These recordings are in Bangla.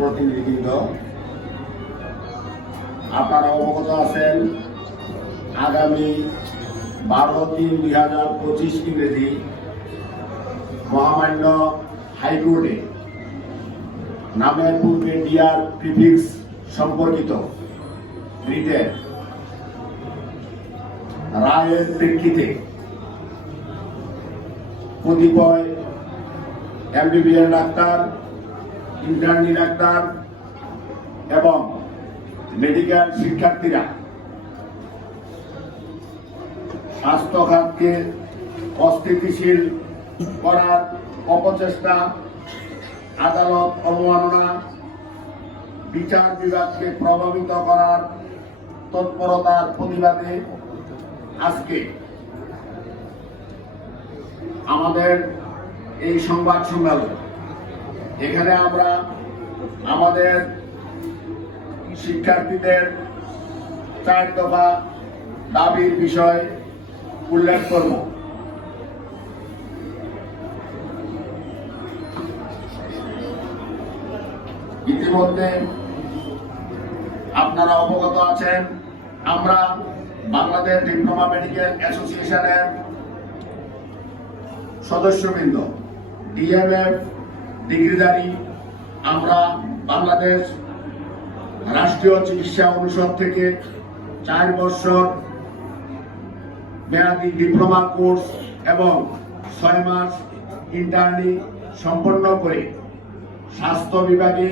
প্রতিনিধিবৃন্দ আপনারা অবগত আছেন, আগামী বারো তিন দুই হাজার পঁচিশ ইংরেজি মহামান্য হাইকোর্টে নামের পূর্বে ডিআর প্রিফিক্স সম্পর্কিত রিটের রায়ের প্রেক্ষিতে কতিপয় এমবিবিএস ডাক্তার ইন্টার্নি ডাক্তার এবং মেডিকেল শিক্ষার্থীরা স্বাস্থ্য খাতকে অস্থিতিশীল করার অপচেষ্টা, আদালত অবমাননা, বিচার বিভাগকে প্রভাবিত করার তৎপরতার প্রতিবাদে আজকে আমাদের এই সংবাদ সম্মেলন এখানে আমরা আমাদের শিক্ষার্থীদের চার দফা দাবির বিষয় উল্লেখ করব। ইতিমধ্যে আপনারা অবগত আছেন, আমরা বাংলাদেশ ডিপ্লোমা মেডিকেল অ্যাসোসিয়েশনের সদস্যবৃন্দ, ডিএমএফ ডিগ্রিধারী, আমরা বাংলাদেশ রাষ্ট্রীয় চিকিৎসা অনুষদ থেকে চার বছর মেয়াদি ডিপ্লোমা কোর্স এবং ছয় মাস ইন্টার্নি সম্পন্ন করে স্বাস্থ্য বিভাগে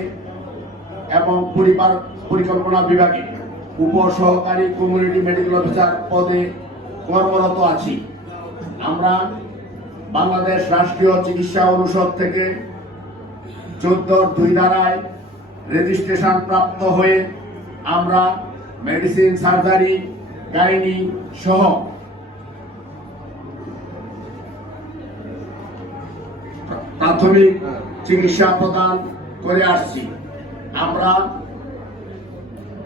এবং পরিবার পরিকল্পনা বিভাগে উপসহকারী কমিউনিটি মেডিকেল অফিসার পদে কর্মরত আছি। আমরা বাংলাদেশ রাষ্ট্রীয় চিকিৎসা অনুষদ থেকে চোদ্দ দুই ধারায় রেজিস্ট্রেশন প্রাপ্ত হয়ে আমরা মেডিসিন সার্জারি গাইনি সহ প্রাথমিক চিকিৎসা প্রদান করে আসছি। আমরা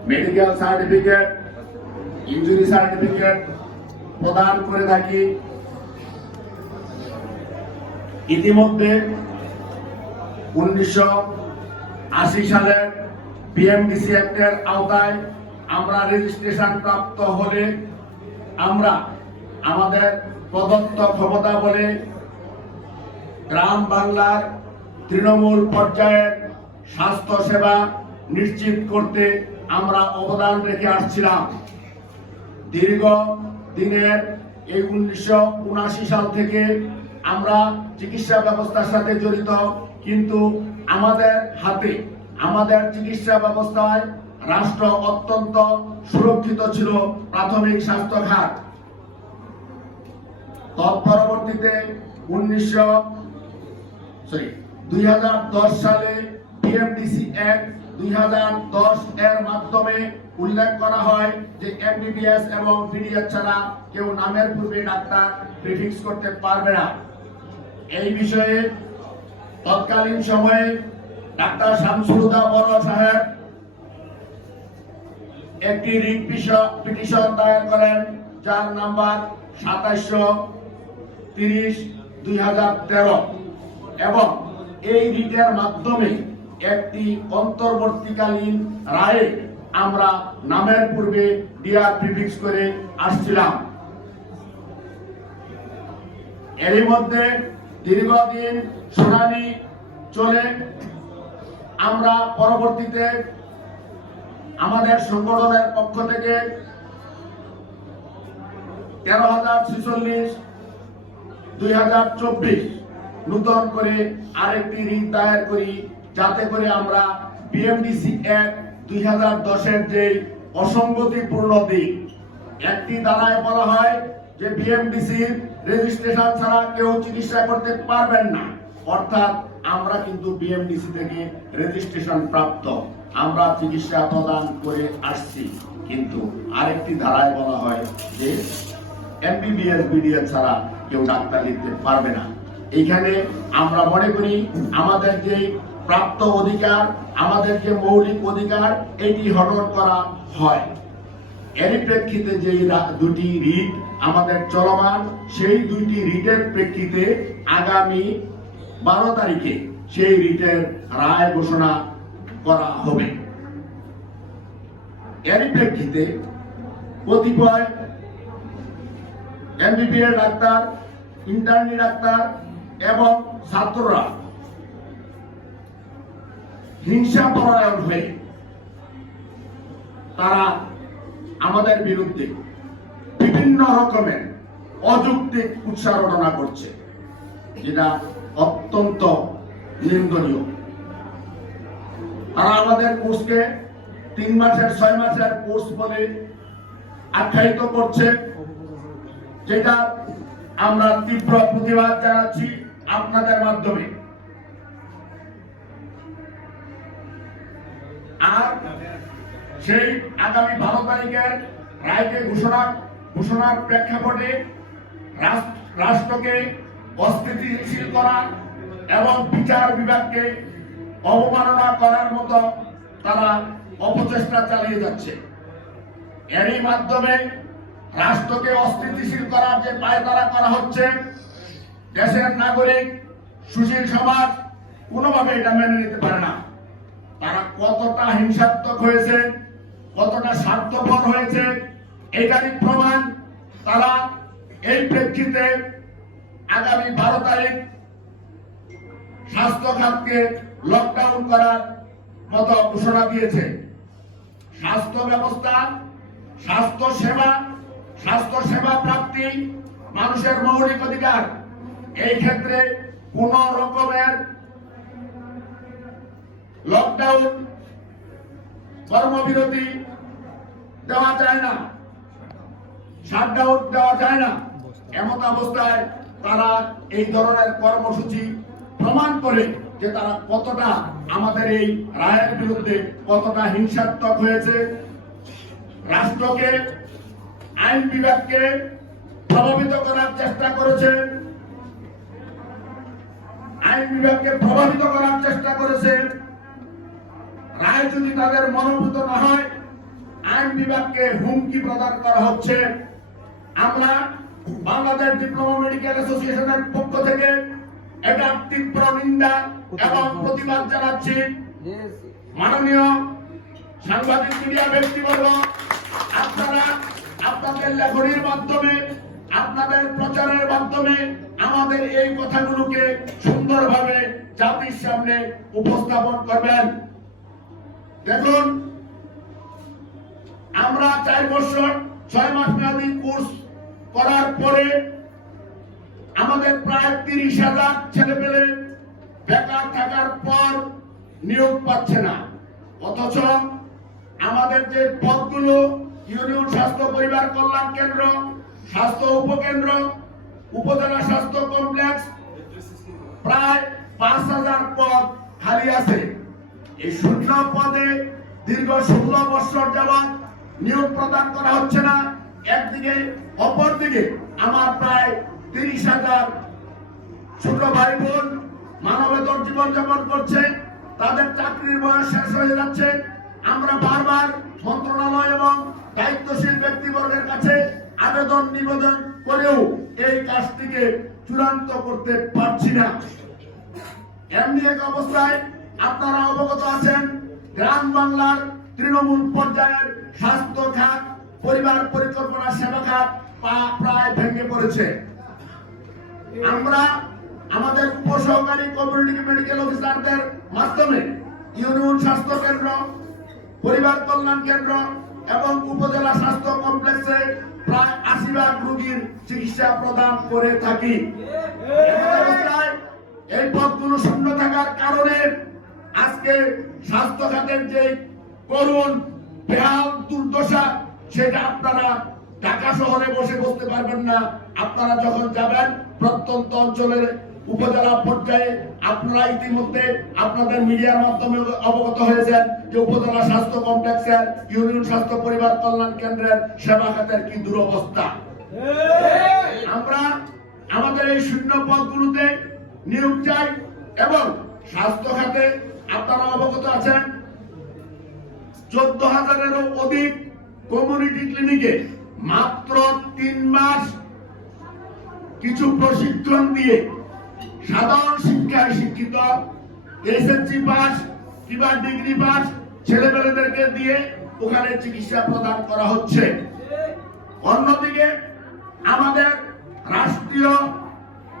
মেডিকেল সার্টিফিকেট ইঞ্জুরি সার্টিফিকেট প্রদান করে থাকি। ইতিমধ্যে উনিশশো আশি সালের বিএমডিসি অ্যাক্টের আওতায় আমরা রেজিস্ট্রেশন প্রাপ্ত হলে আমরা আমাদের প্রদত্ত ক্ষমতা বলে গ্রাম বাংলার তৃণমূল পর্যায়ের স্বাস্থ্য সেবা নিশ্চিত করতে আমরা অবদান রেখে আসছিলাম। দীর্ঘ দিনের এই উনিশশো উনাশি সাল থেকে আমরা চিকিৎসা ব্যবস্থার সাথে জড়িত কিন্তু আমাদের হাতে, আমাদের চিকিৎসা ব্যবস্থায় রাষ্ট্র অত্যন্ত সুরক্ষিত ছিল প্রাথমিক স্বাস্থ্য খাত তৎপরবর্তীতে উনিশশো সরি দুই সালে বিএমডিসি অ্যাক্ট দুই হাজার দশ এর মাধ্যমে উল্লেখ করা হয় যে এমবিবিএস এবং বিডিএস ছাড়া কেউ নামের পূর্বে ডাক্তার প্রিফিক্স করতে পারবে না। এই বিষয়ে তৎকালীন সময়ে ডাক্তার শামসুলুদা বড় সাহেব একটি পিটিশন দায়ের করেন, যার নাম্বার সাতাইশশো তিরিশ দুই হাজার তেরো। এবং এই রিটের মাধ্যমে একটি অন্তর্বর্তীকালীন রায়ে আমরা নামের পূর্বে ডিআর প্রিফিক্স করে আসছিলাম। এরই মধ্যে দীর্ঘদিন শুনানি চলে। আমরা পরবর্তীতে আমাদের সংগঠনের পক্ষ থেকে তেরো হাজার ছেচল্লিশ দুই হাজার চব্বিশ নূতন করে আরেকটি ঋণ দায়ের করি, যাতে করে আমরা বিএমডিসি এক দুই হাজার দশের যে অসঙ্গতিপূর্ণ দিক, একটি দ্বারায় বলা হয় যে বিএমডিসি রেজিস্ট্রেশন ছাড়া কেউ চিকিৎসা করতে পারবেন না। অর্থাৎ আমরা কিন্তু বিএমডিসি থেকে রেজিস্ট্রেশন প্রাপ্ত। আমরা চিকিৎসা প্রদান করে আসছি। কিন্তু আরেকটি ধারায় বলা হয় যে এমবিবিএস বিডিএস ছাড়া কেউ ডাক্তার লিখতে পারবে না। এখানে আমরা মনে করি আমাদের যে প্রাপ্ত অধিকার, আমাদের যে মৌলিক অধিকার, এটি হরণ করা হয়। এর প্রেক্ষিতে যে দুটি রিট আমাদের চলমান, সেই দুইটি রিটের প্রেক্ষিতে আগামী বারো তারিখে সেই রিটের রায় ঘোষণা করা হবে। এরই প্রেক্ষিতে কতিপয় এমবিবিএস ডাক্তার, ইন্টার্নি ডাক্তার এবং ছাত্ররা হিংসা পরায়ণ হয়ে তারা আমাদের বিরুদ্ধে বিভিন্ন রকমের অযৌক্তিক উচ্চারণা করছে, যেটা অত্যন্ত নিন্দনীয়। তারা আমাদের কোর্সকে তিন মাসের, ছয় মাসের কোর্স বলে আখ্যায়িত করছে, যেটা আমরা তীব্র প্রতিবাদ জানাচ্ছি আপনাদের মাধ্যমে। আর সেই আগামী বারো তারিখের রায়কে ঘোষণা, ঘোষণার প্রেক্ষাপটে রাষ্ট্রকে অস্থিতিশীল করা এবং বিচার বিভাগকে অবমাননা করার মতো তারা অপচেষ্টা চালিয়ে যাচ্ছে। এরই মাধ্যমে রাষ্ট্রকে অস্থিতিশীল করার যে পায়তারা করা হচ্ছে, দেশের নাগরিক, সুশীল সমাজ কোনোভাবে এটা মেনে নিতে পারে না। তারা কতটা হিংসাত্মক হয়েছে কতটা স্বার্থপর হয়েছে, এটারই প্রমাণ তারা এই প্রেক্ষিতে আগামী বারো তারিখ স্বাস্থ্য খাতকে লকডাউন করার মতো ঘোষণা দিয়েছে। স্বাস্থ্য ব্যবস্থা, স্বাস্থ্য সেবা স্বাস্থ্য সেবা প্রাপ্তি মানুষের মৌলিক অধিকার। এই ক্ষেত্রে কোন রকমের লকডাউন কর্মবিরতি দেওয়া যায় না। শাটডাউন দেওয়া যায় না। এমন অবস্থায় তারা এই ধরনের কর্মসূচি প্রমাণ করে যে তারা কতটা আমাদের এই রায়ের বিরুদ্ধে কতটা হিংসাত্মক হয়েছে। রাষ্ট্রকে, আইন বিভাগকে প্রভাবিত করার চেষ্টা করেছে। আইন বিভাগকে প্রভাবিত করার চেষ্টা করেছে। রায় যদি তাদের মনোভূত না হয়, আইন বিভাগকে হুমকি প্রদান করা হচ্ছে। আমরা বাংলাদেশ ডিপ্লোমা মেডিকেল অ্যাসোসিয়েশনের পক্ষ থেকে এটা তীব্র নিন্দা এবং প্রতিবাদ জানাচ্ছি। মাননীয় সাংবাদিক মিডিয়া ব্যক্তিবর্গ, আপনারা আপনাদের লেখনির মাধ্যমে, আপনাদের প্রচারের মাধ্যমে আমাদের এই কথাগুলোকে সুন্দরভাবে জাতির সামনে উপস্থাপন করবেন। দেখুন, আমরা চার বছর, ছয় মাস মেয়াদী কোর্স করার পরে আমাদের প্রায় তিরিশ হাজার ছেলে পেলে বেকার থাকার পর নিয়োগ পাচ্ছে না। অথচ আমাদের যে পদগুলো, ইউনিয়ন স্বাস্থ্য পরিবার কল্যাণ কেন্দ্র, স্বাস্থ্য উপকেন্দ্র, উপজেলা স্বাস্থ্য কমপ্লেক্স, প্রায় পাঁচ হাজার পদ খালি আছে। এই শূন্য পদে দীর্ঘ ষোলো বছর যাবৎ নিয়োগ প্রদান করা হচ্ছে না। একদিকে, অপরদিকে আমার প্রায় তিরিশ হাজার ছোট ভাই বোন মানবেতর জীবন যাপন করছে। তাদের চাকরির বয়স শেষ হয়ে যাচ্ছে। আমরা বারবার মন্ত্রণালয় এবং দায়িত্বশীল ব্যক্তিবর্গের কাছে আবেদন নিবেদন করেও এই কাজটিকে চূড়ান্ত করতে পারছি না। এমনি এক অবস্থায় আপনারা অবগত আছেন, গ্রাম বাংলার তৃণমূল পর্যায়ের স্বাস্থ্য খাত, পরিবার পরিকল্পনা সেবা খাত প্রায় ভেঙে পড়েছে। আমরা আমাদের উপসহকারী কমিউনিটি মেডিকেল অফিসারদের মাধ্যমে ইউনিয়ন স্বাস্থ্য কেন্দ্র, পরিবার কল্যাণ কেন্দ্র এবং উপজেলা স্বাস্থ্য কমপ্লেক্সে প্রায় আশি ভাগ রোগীর চিকিৎসা প্রদান করে থাকি। এই পদগুলো শূন্য থাকার কারণে আজকে স্বাস্থ্য খাতের যে করুণ বেহাল দুর্দশা, সেটা আপনারা ঢাকা শহরে বসে বসতে পারবেন না। আপনারা যখন যাবেন প্রত্যন্ত অঞ্চলের উপজেলা পর্যায়ে, আপনারা ইতিমধ্যে আপনাদের মিডিয়ার মাধ্যমে অবগত হয়েছেন যে উপজেলা স্বাস্থ্য কমপ্লেক্সের, ইউনিয়ন স্বাস্থ্য পরিবার কল্যাণ কেন্দ্রের সেবা খাতের কি দুরবস্থা। আমরা আমাদের এই শূন্য পদগুলোতে নিয়োগ চাই এবং স্বাস্থ্য খাতে আপনারা অবগত আছেন? চোদ্দ হাজারেরও অধিক কমিউনিটি ক্লিনিকে মাত্র তিন মাস কিছু প্রশিক্ষণ দিয়ে সাধারণ শিক্ষায় শিক্ষিত এসএসসি পাস কিংবা ডিগ্রি পাস ছেলেমেয়েদেরকে দিয়ে ওখানে চিকিৎসা প্রদান করা হচ্ছে। অন্যদিকে আমাদের রাষ্ট্রীয়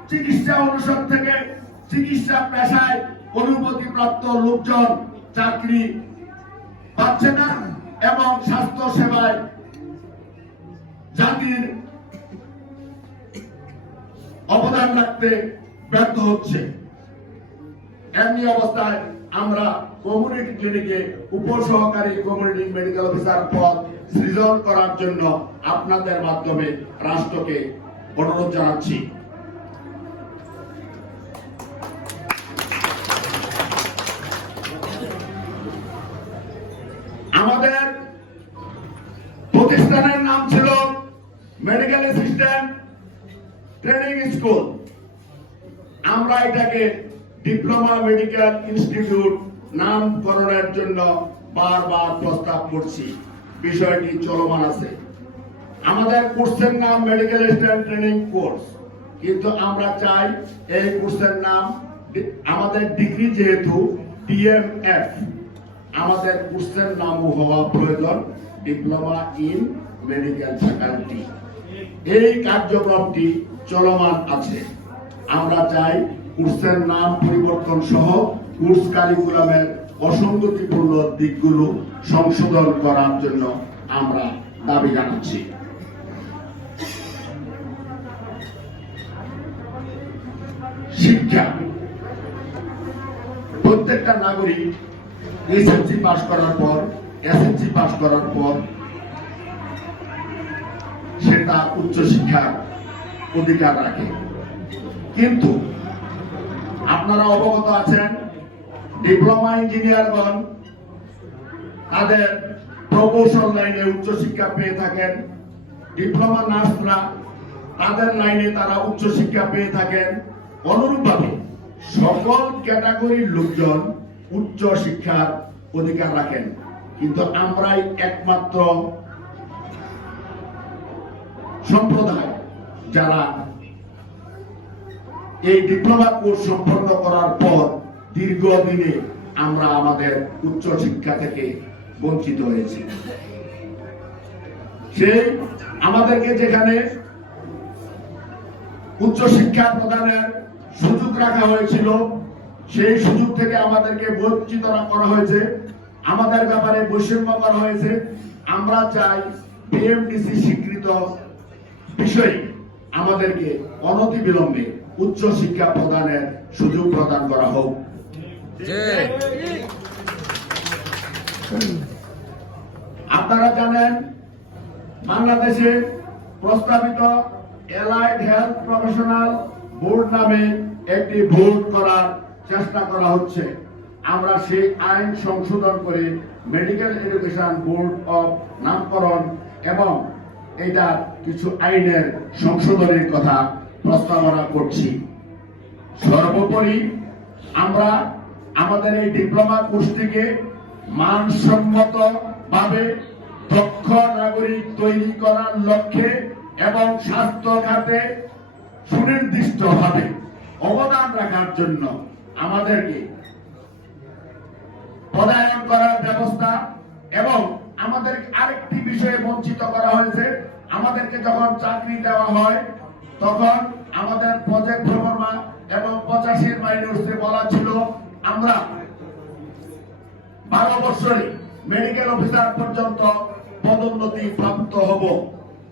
চিকিৎসা অনুষদ থেকে চিকিৎসা পেশায় অনুমতিপ্রাপ্ত লোকজন চাকরি পাচ্ছে না এবং স্বাস্থ্য সেবায় জাতির অবদান রাখতে ব্যর্থ হচ্ছে। এমনি অবস্থায় আমরা কমিউনিটি ক্লিনিকে উপসহকারী কমিউনিটি মেডিকেল অফিসার পদ সৃজন করার জন্য আপনাদের মাধ্যমে রাষ্ট্রকে অনুরোধ জানাচ্ছি। মেডিকেল অ্যাসিস্ট্যান্ট ট্রেনিং স্কুল আমরা এটাকে ডিপ্লোমা মেডিকেল ইনস্টিটিউট নামকরণের জন্য বারবার প্রস্তাব করছি। বিষয়টি চলমান আছে। আমাদের কোর্সের নাম মেডিকেল অ্যাসিস্ট্যান্ট ট্রেনিং কোর্স কিন্তু আমরা চাই এই কোর্সের নাম আমাদের ডিগ্রি যেহেতু ডিএমএফ আমাদের কোর্সের নামও হওয়া প্রয়োজন। ডিপ্লোমা ইন মেডিকেল ফ্যাকাল্টি এই কার্যক্রমটি চলমান আছে। আমরা চাই কোর্সের নাম পরিবর্তন সহ কোর্স কারিকুলামের অসঙ্গতিপূর্ণ দিকগুলো সংশোধন করার জন্য আমরা দাবি জানাচ্ছি। শিক্ষা। প্রত্যেকটা নাগরিক এসএসসি পাস করার পর, এসএসসি পাস করার পর তার উচ্চশিক্ষার অধিকার রাখে। কিন্তু আপনারা অবগত আছেন, ডিপ্লোমা ইঞ্জিনিয়ারগণ তাদের প্রকৌশল লাইনে উচ্চশিক্ষা পেয়ে থাকেন, ডিপ্লোমা নার্সরা তাদের লাইনে তারা উচ্চশিক্ষা পেয়ে থাকেন। অনুরূপভাবে সকল ক্যাটাগরির লোকজন উচ্চ শিক্ষার অধিকার রাখেন। কিন্তু আমরাই একমাত্র সম্প্রদায় যারা এই ডিপ্লোমা কোর্স সম্পন্ন করার পর দীর্ঘদিনে আমরা আমাদের উচ্চ শিক্ষা থেকে বঞ্চিত হয়েছি। সেই আমাদেরকে যেখানে উচ্চ শিক্ষা প্রদানের সুযোগ রাখা হয়েছিল, সেই সুযোগ থেকে আমাদেরকে বঞ্চিত করা হয়েছে। আমাদের ব্যাপারে বৈষম্য করা হয়েছে। আমরা চাই বিএমডিসি স্বীকৃত বিষয়ে আমাদেরকে অনতি বিলম্বে উচ্চ শিক্ষা প্রদানের সুযোগ প্রদান করা হোক। আপনারা জানেন বাংলাদেশে প্রস্তাবিত এলাইড হেলথ প্রফেশনাল বোর্ড নামে একটি বোর্ড করার চেষ্টা করা হচ্ছে। আমরা সেই আইন সংশোধন করে মেডিকেল এডুকেশন বোর্ড অফ নামকরণ এবং এটা কিছু আইনের সংশোধনের কথা প্রস্তাবনা করছি। সর্বোপরি আমরা আমাদের এই ডিপ্লোমা কোর্সটিকে মানসম্মত ভাবে দক্ষ নাগরিক তৈরি করার লক্ষ্যে এবং স্বাস্থ্য খাতে সুনির্দিষ্টভাবে অবদান রাখার জন্য আমাদেরকে পদায়ন করার ব্যবস্থা এবং আমাদের আরেকটি বিষয়ে বঞ্চিত করা হয়েছে আমাদেরকে যখন চাকরি দেওয়া হয়, তখন আমাদের প্রজেক্ট প্রবর্মা এবং পঁচাশির মাইনসে বলা ছিল, আমরা বারো বছরে মেডিকেল অফিসার পর্যন্ত পদোন্নতি প্রাপ্ত হব।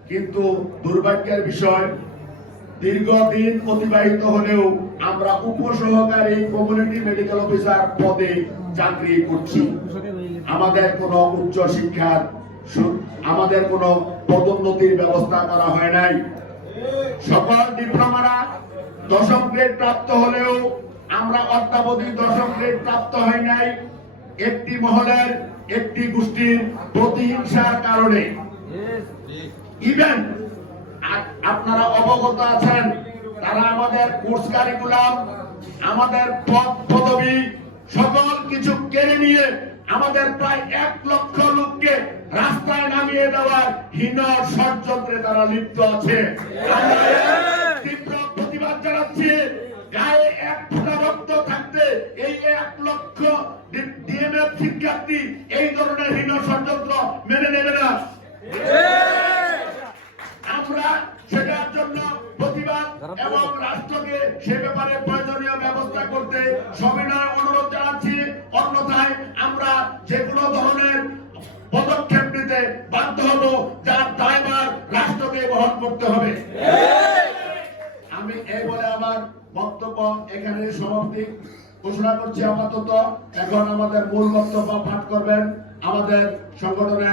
কিন্তু দুর্ভাগ্যের বিষয়, দীর্ঘদিন অতিবাহিত হলেও আমরা উপসহকারী কমিউনিটি মেডিকেল অফিসার পদে চাকরি করছি। আমাদের কোনো উচ্চ শিক্ষার আমাদের কোনো পদোন্নতির ব্যবস্থা করা হয় নাই। সকল ডিপ্লোমারা দশম গ্রেড প্রাপ্ত হলেও আমরা অদ্যাবধি দশম গ্রেড প্রাপ্ত হয় নাই। একটি মহলের একটি গোষ্ঠীর প্রতিহিংসার কারণে। ইভেন আপনারা অবগত আছেন, তারা আমাদের কোর্স কারিকুলাম আমাদের পদ পদবি, সকল কিছু কেড়ে নিয়ে আমাদের প্রায় এক লক্ষ লোককে রাস্তায় নামিয়ে দেওয়ার হীন ষড়যন্ত্রে তারা লিপ্ত আছে। তীব্র প্রতিবাদ জানাচ্ছি। গায়ে এক ফোটা রক্ত থাকতে এই এক লক্ষ ডিএমএফ শিক্ষার্থী এই ধরনের হীন ষড়যন্ত্র মেনে নেবে না। করছি আপাতত। এখন আমাদের মূল বক্তব্য পাঠ করবেন আমাদের সংগঠনের